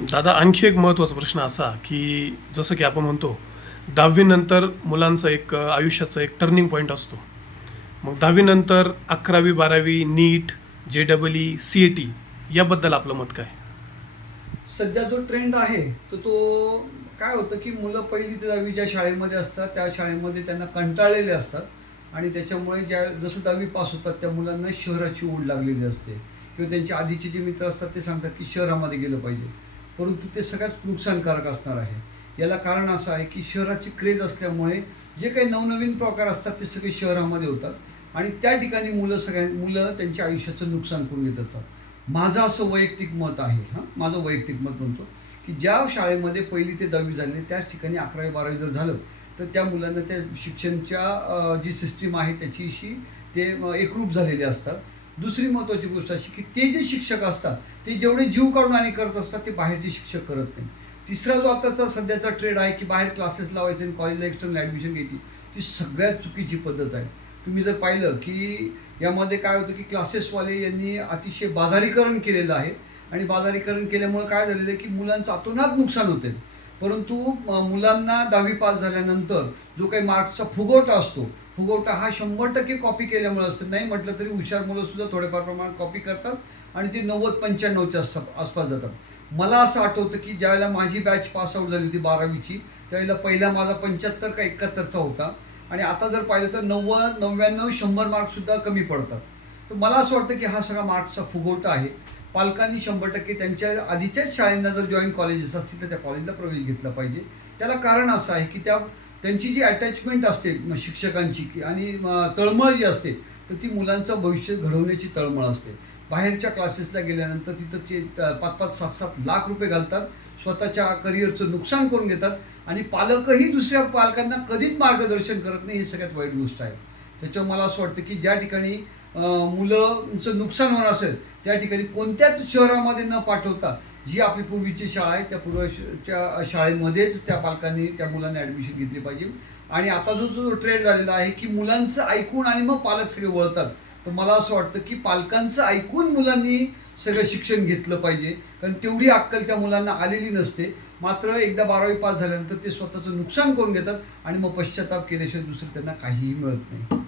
दादा, आणखी एक महत्त्वाचा प्रश्न असा, की जसं की आपण म्हणतो 10वी नंतर मुलांचं एक आयुष्याचा एक टर्निंग पॉइंट असतो. मग 10वी नंतर 11वी, 12वी, नीट, जे-डबल-ई, सी-ई-टी याबद्दल आपलं मत काय? सध्या जो ट्रेंड आहे तर तो काय होतं की मुलं 1ली ते 10वी ज्या शाळेमध्ये असतात त्या शाळेमध्ये त्यांना कंटाळलेले असतात आणि त्याच्यामुळे जसं 10वी पास होतात त्या मुलांना शहराची ओढ लागलेली असते किंवा त्यांचे आधीचे जे मित्र असतात ते सांगतात की शहरामध्ये गेलं पाहिजे, परंतु ते सगळ्यात नुकसानकारक असणार आहे. याला कारण असं आहे की शहराची क्रेज असल्यामुळे जे काही नवनवीन प्रकार असतात ते सगळे शहरामध्ये होतात आणि त्या ठिकाणी मुलं त्यांच्या आयुष्याचं नुकसान करून घेत असतात. माझं असं वैयक्तिक मत आहे, माझं वैयक्तिक मत म्हणतो की ज्या शाळेमध्ये 1ली ते 10वी झाली त्याच ठिकाणी 11वी 12वी जर झालं तर त्या मुलांना त्या शिक्षणच्या जी सिस्टीम आहे त्याच्याशी ते एकरूप झालेले असतात. दुसरी महत्त्वाची गोष्ट अशी की ते जे शिक्षक असतात ते जेवढे जीव काढून आणि करत असतात ते बाहेरचे शिक्षक करत नाही. तिसरा जो आताचा सध्याचा ट्रेंड आहे की बाहेर क्लासेस लावायचे आणि कॉलेजला एक्सटर्नल ॲडमिशन घ्यायची, ती सगळ्यात चुकीची पद्धत आहे. तुम्ही जर पाहिलं की यामध्ये काय होतं की क्लासेसवाले यांनी अतिशय बाजारीकरण केलेलं आहे आणि बाजारीकरण केल्यामुळे काय झालेलं आहे की मुलांचं अतोनात नुकसान होते. परंतु मुलांना 10वी पास झाल्यानंतर जो काही मार्क्सचा फुगवटा असतो, फुगवटा हा 100% कॉपी केल्यामुळे असतो. नाही म्हटलं तरी हुशार मुलंसुद्धा थोडेफार प्रमाणात कॉपी करतात आणि ते 90-95च्या आसपास जातात. मला असं आठवतं की ज्यावेळेला माझी बॅच पास आऊट झाली होती 12वीची, त्यावेळेला पहिला माझा 75 का 71चा होता आणि आता जर पाहिलं तर 90, 99, 100 मार्क्ससुद्धा कमी पडतात. तर मला असं वाटतं की हा सगळा मार्क्सचा फुगवटा आहे. पालकांनी 100% त्यांच्या आधीच्याच शाळांना जर जॉईंट कॉलेजेस असतील तर त्या कॉलेजला प्रवेश घेतला पाहिजे. त्याला कारण असं आहे की त्यांची जी अटॅचमेंट असते शिक्षकांची आणि तळमळ जी असते तर ती मुलांचं भविष्य घडवण्याची तळमळ असते. बाहेरच्या क्लासेसला गेल्यानंतर तिथं ते 5-5, 7-7 लाख रुपये घालतात, स्वतःच्या करिअरचं नुकसान करून घेतात आणि पालकही दुसऱ्या पालकांना कधीच मार्गदर्शन करत नाही. ही सगळ्यात वाईट गोष्ट आहे. त्याच्यामुळे मला असं वाटतं की ज्या ठिकाणी मुलांचं नुकसान होणार असेल त्या ठिकाणी कोणत्याच शहरामध्ये न पाठवता जी आपली पूर्वीची शाळा आहे त्या पूर्वीच्या शाळेमध्येच त्या पालकांनी त्या मुलांना ॲडमिशन घेतली पाहिजे. आणि आता जो ट्रेंड झालेला आहे की मुलांचं ऐकून आणि मग पालक सगळे वळतात, तर मला असं वाटतं की पालकांचं ऐकून मुलांनी सगळं शिक्षण घेतलं पाहिजे, कारण तेवढी अक्कल त्या मुलांना आलेली नसते. मात्र एकदा 12वी पास झाल्यानंतर ते स्वतःचं नुकसान करून घेतात आणि मग पश्चाताप केल्याशिवाय दुसरं त्यांना काहीही मिळत नाही.